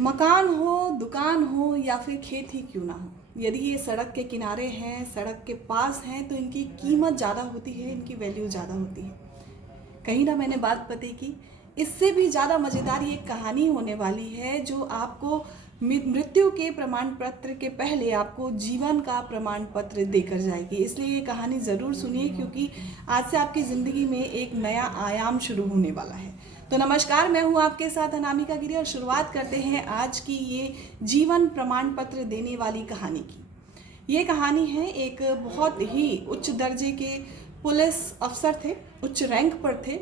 मकान हो, दुकान हो या फिर खेत ही क्यों ना हो, यदि ये सड़क के किनारे हैं, सड़क के पास हैं, तो इनकी कीमत ज़्यादा होती है, इनकी वैल्यू ज़्यादा होती है। कहीं ना मैंने बात पते की, इससे भी ज़्यादा मज़ेदार ये कहानी होने वाली है जो आपको मृत्यु के प्रमाण पत्र के पहले आपको जीवन का प्रमाण पत्र देकर जाएगी। इसलिए ये कहानी ज़रूर सुनिए, क्योंकि आज से आपकी ज़िंदगी में एक नया आयाम शुरू होने वाला है। तो नमस्कार, मैं हूँ आपके साथ अनामिका गिरी और शुरुआत करते हैं आज की ये जीवन प्रमाण पत्र देने वाली कहानी की। ये कहानी है एक बहुत ही उच्च दर्जे के पुलिस अफसर थे, उच्च रैंक पर थे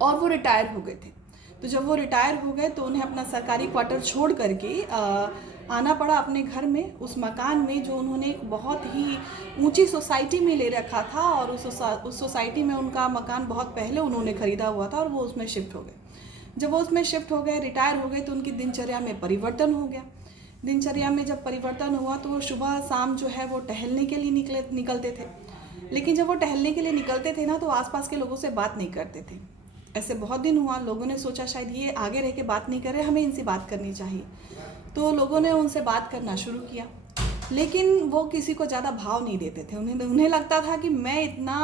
और वो रिटायर हो गए थे। तो जब वो रिटायर हो गए तो उन्हें अपना सरकारी क्वार्टर छोड़ करके आना पड़ा अपने घर में, उस मकान में जो उन्होंने एक बहुत ही ऊंची सोसाइटी में ले रखा था। और उस सोसाइटी में उनका मकान बहुत पहले उन्होंने ख़रीदा हुआ था और वो उसमें शिफ्ट हो गए। जब वो उसमें शिफ्ट हो गए, रिटायर हो गए, तो उनकी दिनचर्या में परिवर्तन हो गया। दिनचर्या में जब परिवर्तन हुआ तो वो सुबह शाम जो है वो टहलने के लिए निकलते थे। लेकिन जब वो टहलने के लिए निकलते थे ना, तो आसपास के लोगों से बात नहीं करते थे। ऐसे बहुत दिन हुआ, लोगों ने सोचा शायद ये आगे रह के बात नहीं कर रहे, हमें इनसे बात करनी चाहिए। तो लोगों ने उनसे बात करना शुरू किया, लेकिन वो किसी को ज़्यादा भाव नहीं देते थे। उन्हें लगता था कि मैं इतना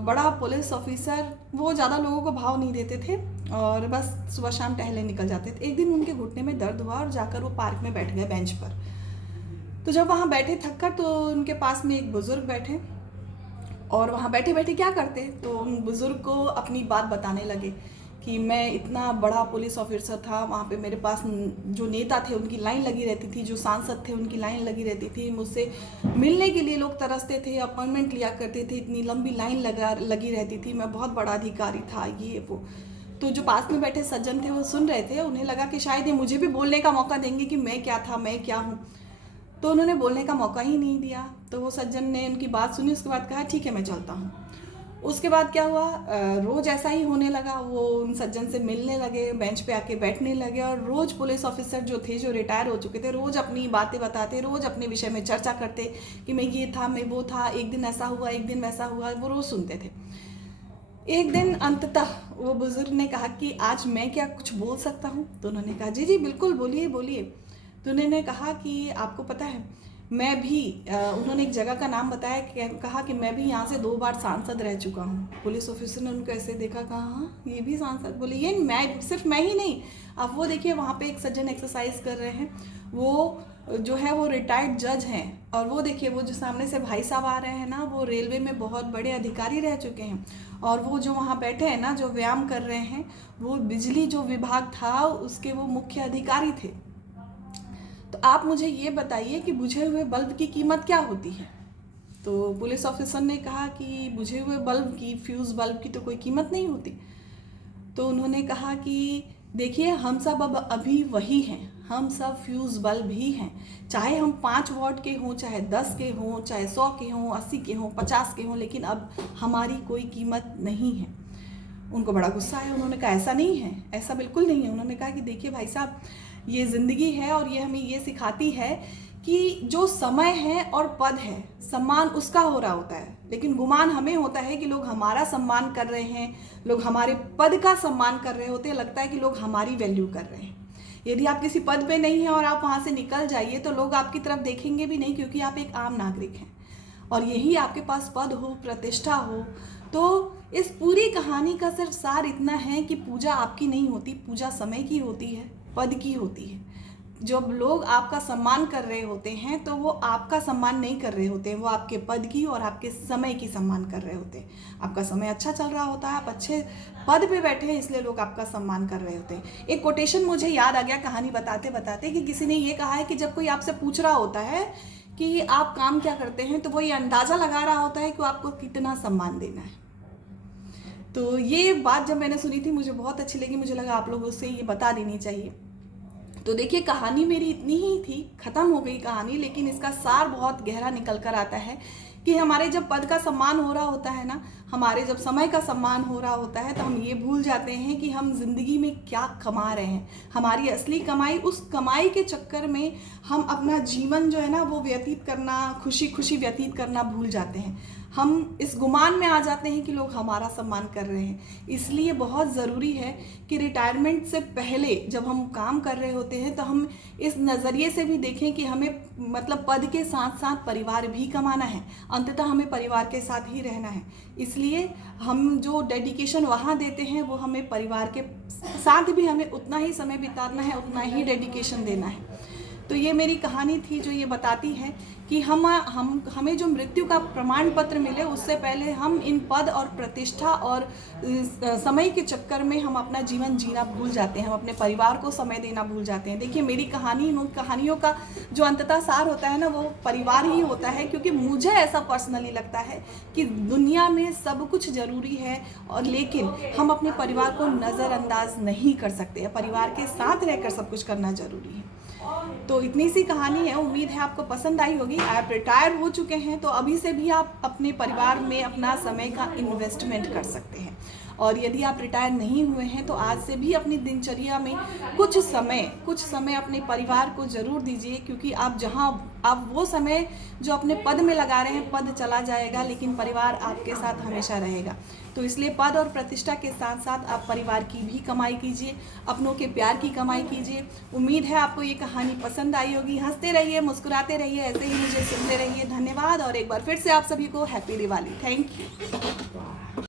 बड़ा पुलिस ऑफिसर, वो ज़्यादा लोगों को भाव नहीं देते थे और बस सुबह शाम टहले निकल जाते थे। एक दिन उनके घुटने में दर्द हुआ और जाकर वो पार्क में बैठ गए बेंच पर। तो जब वहाँ बैठे थक कर, तो उनके पास में एक बुज़ुर्ग बैठे और वहाँ बैठे बैठे क्या करते, तो उन बुज़ुर्ग को अपनी बात बताने लगे कि मैं इतना बड़ा पुलिस ऑफिसर था, वहाँ पे मेरे पास जो नेता थे उनकी लाइन लगी रहती थी, जो सांसद थे उनकी लाइन लगी रहती थी, मुझसे मिलने के लिए लोग तरसते थे, अपॉइंटमेंट लिया करते थे, इतनी लंबी लाइन लगी रहती थी, मैं बहुत बड़ा अधिकारी था, ये वो। तो जो पास में बैठे सज्जन थे वो सुन रहे थे, उन्हें लगा कि शायद ये मुझे भी बोलने का मौका देंगे कि मैं क्या था, मैं क्या हूँ। तो उन्होंने बोलने का मौका ही नहीं दिया। तो वो सज्जन ने उनकी बात सुनी, उसके बाद कहा ठीक है मैं चलता हूँ। उसके बाद क्या हुआ, रोज़ ऐसा ही होने लगा। वो उन सज्जन से मिलने लगे, बेंच पे आके बैठने लगे और रोज़ पुलिस ऑफिसर जो थे, जो रिटायर हो चुके थे, रोज़ अपनी बातें बताते, रोज़ अपने विषय में चर्चा करते कि मैं ये था, मैं वो था, एक दिन ऐसा हुआ, एक दिन वैसा हुआ, वो रोज़ सुनते थे। एक दिन अंततः वो बुजुर्ग ने कहा कि आज मैं क्या कुछ बोल सकता हूँ। तो उन्होंने कहा जी जी बिल्कुल, बोलिए बोलिए। तो उन्होंने कहा कि आपको पता है, मैं भी उन्होंने एक जगह का नाम बताया, कहा कि मैं भी यहाँ से 2 बार सांसद रह चुका हूँ। पुलिस ऑफिसर ने उनको ऐसे देखा, कहा हाँ ये भी सांसद, बोले ये मैं, सिर्फ मैं ही नहीं। अब वो देखिए वहाँ पे एक सज्जन एक्सरसाइज कर रहे हैं, वो जो है वो रिटायर्ड जज हैं। और वो देखिए वो जो सामने से भाई साहब आ रहे हैं ना, वो रेलवे में बहुत बड़े अधिकारी रह चुके हैं। और वो जो वहाँ बैठे हैं ना, जो व्यायाम कर रहे हैं, वो बिजली जो विभाग था उसके वो मुख्य अधिकारी थे। तो आप मुझे ये बताइए कि बुझे हुए बल्ब की कीमत क्या होती है। तो पुलिस ऑफिसर ने कहा कि बुझे हुए बल्ब की, फ्यूज़ बल्ब की तो कोई कीमत नहीं होती। तो उन्होंने कहा कि देखिए हम सब अब अभी वही हैं, हम सब फ्यूज़ बल्ब ही हैं। चाहे हम 5 वॉट के हों, चाहे 10 के हों, चाहे 100 के हों, 80 के हों, 50 के हों, लेकिन अब हमारी कोई कीमत नहीं है। उनको बड़ा गुस्सा आया। उन्होंने कहा ऐसा नहीं है, ऐसा बिल्कुल नहीं है। उन्होंने कहा कि देखिए भाई साहब, ये ज़िंदगी है और ये हमें ये सिखाती है कि जो समय है और पद है, सम्मान उसका हो रहा होता है, लेकिन गुमान हमें होता है कि लोग हमारा सम्मान कर रहे हैं, लोग हमारे पद का सम्मान कर रहे होते हैं, लगता है कि लोग हमारी वैल्यू कर रहे हैं। यदि आप किसी पद पे नहीं हैं और आप वहाँ से निकल जाइए तो लोग आपकी तरफ देखेंगे भी नहीं, क्योंकि आप एक आम नागरिक हैं। और यही आपके पास पद हो, प्रतिष्ठा हो। तो इस पूरी कहानी का सिर्फ सार इतना है कि पूजा आपकी नहीं होती, पूजा समय की होती है, पद की होती है। जब लोग आपका सम्मान कर रहे होते हैं तो वो आपका सम्मान नहीं कर रहे होते हैं, वो आपके पद की और आपके समय की सम्मान कर रहे होते हैं। आपका समय अच्छा चल रहा होता है, आप अच्छे पद पे बैठे हैं, इसलिए लोग आपका सम्मान कर रहे होते हैं। एक कोटेशन मुझे याद आ गया कहानी बताते बताते, कि किसी ने ये कहा है कि जब कोई आपसे पूछ रहा होता है कि आप काम क्या करते हैं, तो वो ये अंदाज़ा लगा रहा होता है कि आपको कितना सम्मान देना है। तो ये बात जब मैंने सुनी थी मुझे बहुत अच्छी लगी, मुझे लगा आप लोगों से ये बता देनी चाहिए। तो देखिए कहानी मेरी इतनी ही थी, ख़त्म हो गई कहानी, लेकिन इसका सार बहुत गहरा निकल कर आता है कि हमारे जब पद का सम्मान हो रहा होता है ना, हमारे जब समय का सम्मान हो रहा होता है, तो हम ये भूल जाते हैं कि हम जिंदगी में क्या कमा रहे हैं। हमारी असली कमाई, उस कमाई के चक्कर में हम अपना जीवन जो है ना वो व्यतीत करना, खुशी खुशी व्यतीत करना भूल जाते हैं। हम इस गुमान में आ जाते हैं कि लोग हमारा सम्मान कर रहे हैं। इसलिए बहुत ज़रूरी है कि रिटायरमेंट से पहले जब हम काम कर रहे होते हैं तो हम इस नज़रिए से भी देखें कि हमें मतलब पद के साथ साथ परिवार भी कमाना है, अंततः हमें परिवार के साथ ही रहना है। इसलिए हम जो डेडिकेशन वहाँ देते हैं वो हमें परिवार के साथ भी हमें उतना ही समय बिताना है, उतना ही डेडिकेशन देना है। तो ये मेरी कहानी थी जो ये बताती है कि हमें जो मृत्यु का प्रमाण पत्र मिले उससे पहले हम इन पद और प्रतिष्ठा और समय के चक्कर में हम अपना जीवन जीना भूल जाते हैं, हम अपने परिवार को समय देना भूल जाते हैं। देखिए मेरी कहानी, उन कहानियों का जो अंततः सार होता है ना, वो परिवार ही होता है, क्योंकि मुझे ऐसा पर्सनली लगता है कि दुनिया में सब कुछ ज़रूरी है और लेकिन हम अपने परिवार को नज़रअंदाज नहीं कर सकते, परिवार के साथ रहकर सब कुछ करना ज़रूरी है। तो इतनी सी कहानी है, उम्मीद है आपको पसंद आई होगी। आप रिटायर हो चुके हैं तो अभी से भी आप अपने परिवार में अपना समय का इन्वेस्टमेंट कर सकते हैं, और यदि आप रिटायर नहीं हुए हैं तो आज से भी अपनी दिनचर्या में कुछ समय अपने परिवार को ज़रूर दीजिए, क्योंकि आप वो समय जो अपने पद में लगा रहे हैं, पद चला जाएगा लेकिन परिवार आपके साथ हमेशा रहेगा। तो इसलिए पद और प्रतिष्ठा के साथ साथ आप परिवार की भी कमाई कीजिए, अपनों के प्यार की कमाई कीजिए। उम्मीद है आपको ये कहानी पसंद आई होगी। हंसते रहिए, मुस्कुराते रहिए, ऐसे ही मुझे सुनते रहिए। धन्यवाद, और एक बार फिर से आप सभी को हैप्पी दिवाली। Thank you.